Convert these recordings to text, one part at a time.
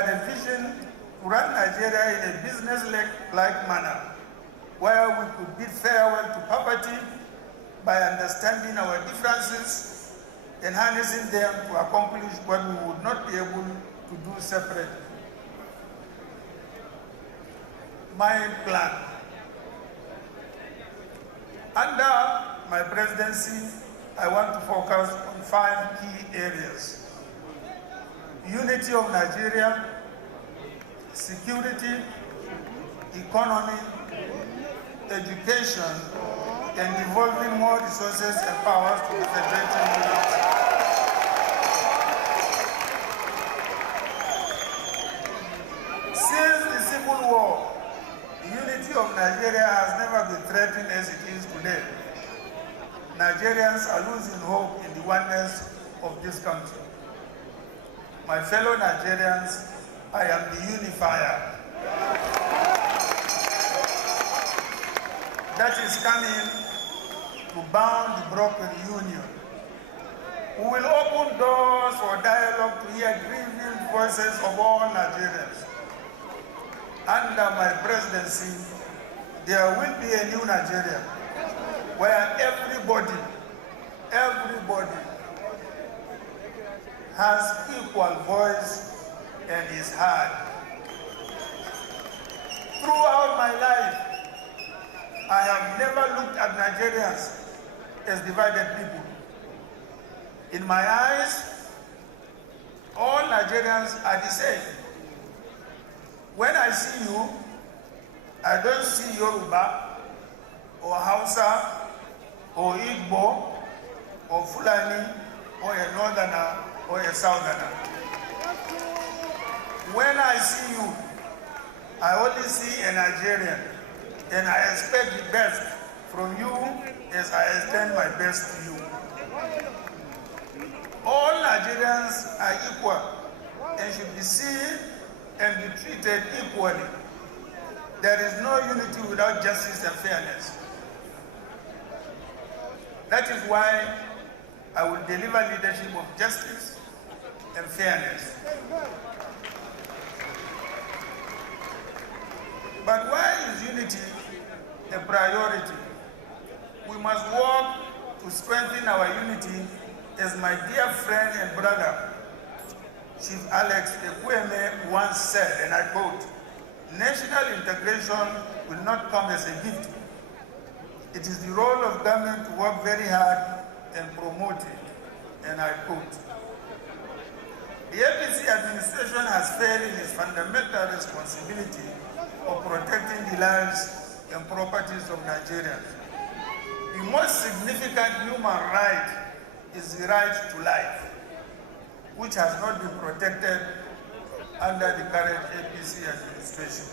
had a vision to run Nigeria in a business-like manner, where we could bid farewell to poverty by understanding our differences and harnessing them to accomplish what we would not be able to do separately. My plan. Under my presidency, I want to focus on 5 key areas: unity of Nigeria, security, economy, education, and devolving more resources and powers to the federating units. Since the Civil War, the unity of Nigeria has never been threatened as it is today. Nigerians are losing hope in the oneness of this country. My fellow Nigerians, I am the Unifier. That is coming to bound the broken union. We will open doors for dialogue to hear grieving voices of all Nigerians. Under my presidency, there will be a new Nigeria where everybody has equal voice and is heard. Throughout my life, I have never looked at Nigerians as divided people. In my eyes, all Nigerians are the same. When I see you, I don't see Yoruba, or Hausa, or Igbo, or Fulani, or a Northerner, or a Southerner. When I see you, I only see a Nigerian, and I expect the best from you as I extend my best to you. All Nigerians are equal and should be seen and be treated equally. There is no unity without justice and fairness. That is why I will deliver leadership of justice and fairness. But why is unity a priority? We must work to strengthen our unity, as my dear friend and brother, Chief Alex Ekweme once said, and I quote, "National integration will not come as a gift. It is the role of government to work very hard and promote it," and I quote. The APC administration has failed in its fundamental responsibility of protecting the lives and properties of Nigerians. The most significant human right is the right to life, which has not been protected under the current APC administration.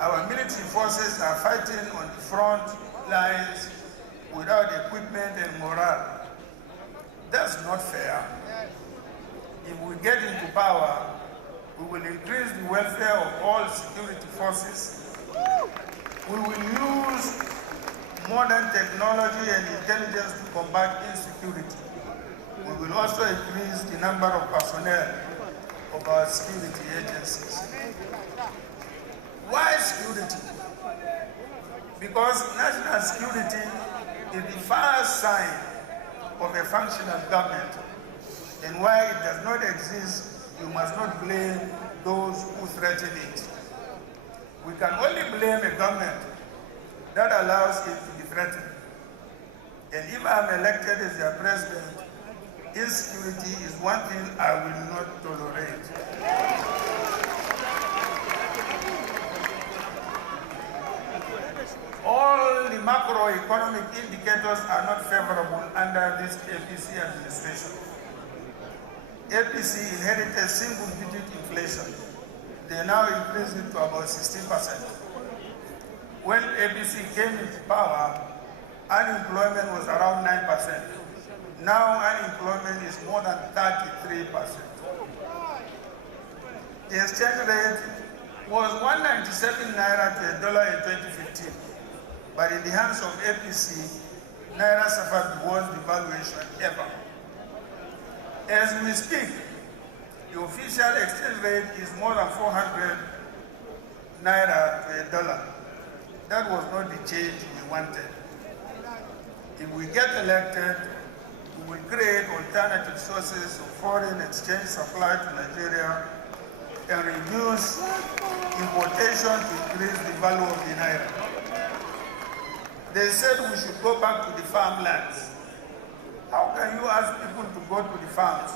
Our military forces are fighting on the front lines without equipment and morale. That's not fair. If we get into power, we will increase the welfare of all security forces. We will use modern technology and intelligence to combat insecurity. We will also increase the number of personnel of our security agencies. Why security? Because national security is the first sign of a functional government. And while it does not exist, you must not blame those who threaten it. We can only blame a government that allows it to be threatened. And if I'm elected as their president, insecurity is one thing I will not tolerate. All the macroeconomic indicators are not favorable under this APC administration. APC inherited single-digit inflation. They now increase it to about 16%. When APC came into power, unemployment was around 9%. Now unemployment is more than 33%. The exchange rate was 197 naira to a dollar in 2015. But in the hands of APC, naira suffered the worst devaluation ever. As we speak, The official exchange rate is more than 400 naira to a dollar. That was not the change we wanted. If we get elected, we will create alternative sources of foreign exchange supply to Nigeria and reduce importation to increase the value of the naira. They said we should go back to the farmlands. How can you ask people to go to the farms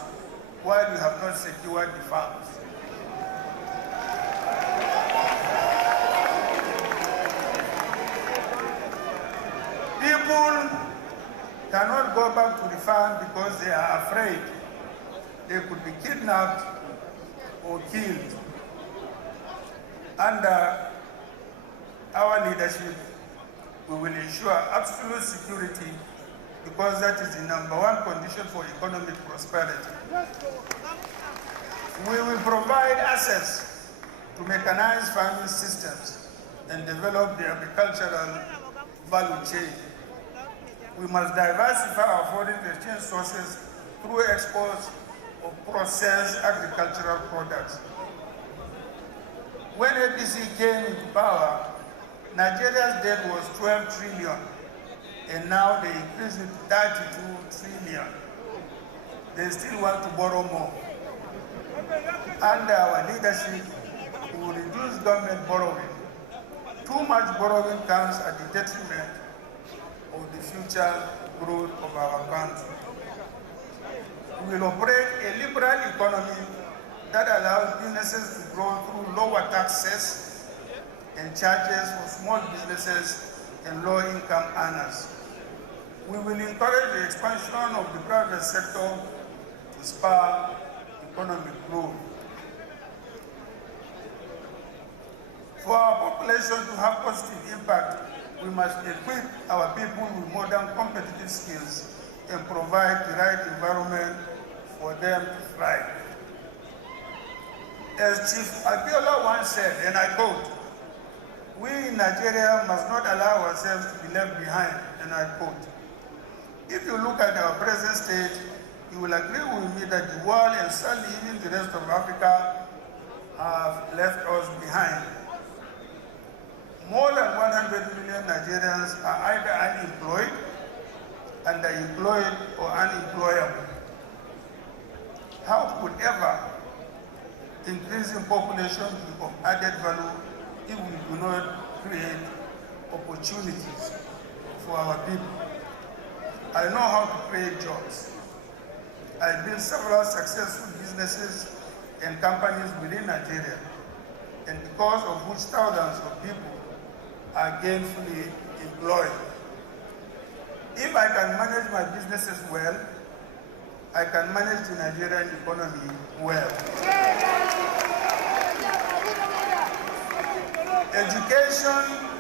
while you have not secured the farms? People cannot go back to the farm because they are afraid they could be kidnapped or killed. Under our leadership, we will ensure absolute security because that is the #1 condition for economic prosperity. We will provide access to mechanized farming systems and develop the agricultural value chain. We must diversify our foreign exchange sources through exports of processed agricultural products. When APC came into power, Nigeria's debt was 12 trillion, and now they increased it to 32 trillion. They still want to borrow more. Under our leadership, we will reduce government borrowing. Too much borrowing comes at the detriment of the future growth of our country. We will operate a liberal economy that allows businesses to grow through lower taxes and charges for small businesses and low-income earners. We will encourage the expansion of the private sector to spur economic growth. For our population to have positive impact, we must equip our people with modern competitive skills and provide the right environment for them to thrive. As Chief Abiola once said, and I quote, "We in Nigeria must not allow ourselves to be left behind," and I quote. If you look at our present state, you will agree with me that the world and certainly even the rest of Africa have left us behind. More than 100 million Nigerians are either unemployed, underemployed, or unemployable. How could ever increasing population be of added value if we do not create opportunities for our people? I know how to create jobs. I built several successful businesses and companies within Nigeria, and because of which thousands of people are gainfully employed. If I can manage my businesses well, I can manage the Nigerian economy well. Education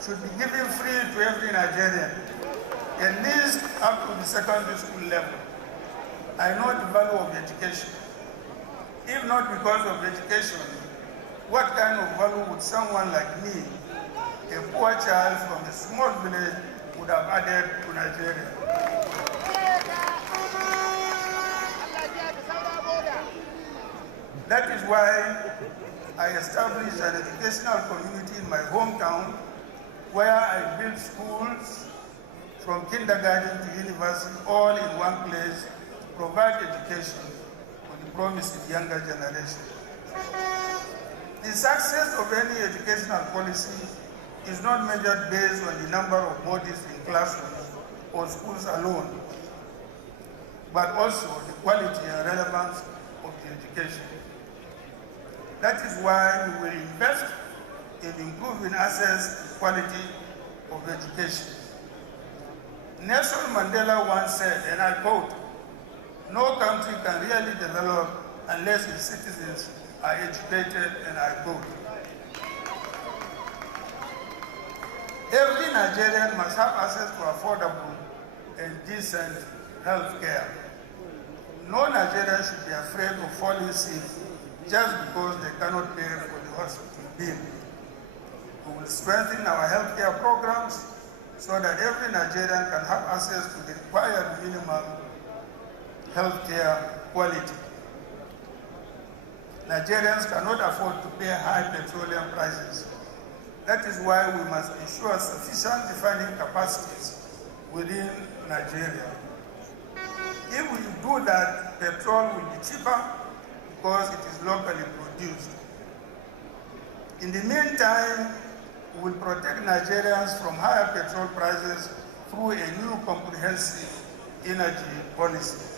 should be given free to every Nigerian, at least up to the secondary school level. I know the value of education. If not because of education, what kind of value would someone like me, a poor child from a small village, would have added to Nigeria? That is why I established an educational community in my hometown where I built schools from kindergarten to university all in one place to provide education for the promising younger generation. The success of any educational policy is not measured based on the number of bodies in classrooms or schools alone, but also the quality and relevance of the education. That is why we will invest in improving access to quality of education. Nelson Mandela once said, and I quote, "No country can really develop unless its citizens are educated," and I quote. Every Nigerian must have access to affordable and decent health care. No Nigerian should be afraid of falling sick just because they cannot pay for the hospital bill. We will strengthen our healthcare programs so that every Nigerian can have access to the required minimum healthcare quality. Nigerians cannot afford to pay high petroleum prices. That is why we must ensure sufficient refining capacities within Nigeria. If we do that, petrol will be cheaper because it is locally produced. In the meantime, we will protect Nigerians from higher petrol prices through a new comprehensive energy policy.